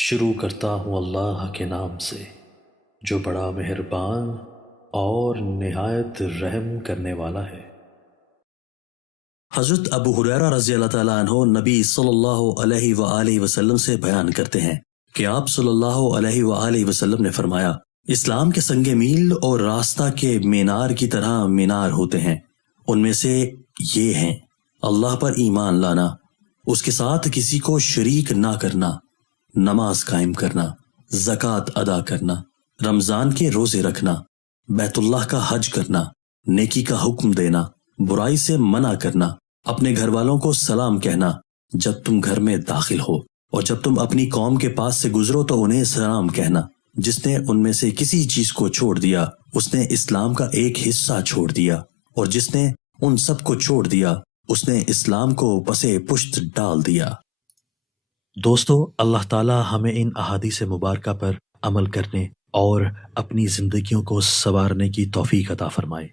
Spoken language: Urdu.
شروع کرتا ہوں اللہ کے نام سے جو بڑا مہربان اور نہایت رحم کرنے والا ہے۔ حضرت ابو ہریرہ رضی اللہ تعالیٰ عنہ نبی صلی اللہ علیہ وآلہ وسلم سے بیان کرتے ہیں کہ آپ صلی اللہ علیہ وآلہ وسلم نے فرمایا، اسلام کے سنگ میل اور راستہ کے مینار کی طرح مینار ہوتے ہیں۔ ان میں سے یہ ہیں: اللہ پر ایمان لانا، اس کے ساتھ کسی کو شریک نہ کرنا، نماز قائم کرنا، زکوٰۃ ادا کرنا، رمضان کے روزے رکھنا، بیت اللہ کا حج کرنا، نیکی کا حکم دینا، برائی سے منع کرنا، اپنے گھر والوں کو سلام کہنا جب تم گھر میں داخل ہو، اور جب تم اپنی قوم کے پاس سے گزرو تو انہیں سلام کہنا۔ جس نے ان میں سے کسی چیز کو چھوڑ دیا اس نے اسلام کا ایک حصہ چھوڑ دیا، اور جس نے ان سب کو چھوڑ دیا اس نے اسلام کو پسے پشت ڈال دیا۔ دوستو، اللہ تعالی ہمیں ان احادیث مبارکہ پر عمل کرنے اور اپنی زندگیوں کو سنوارنے کی توفیق عطا فرمائے۔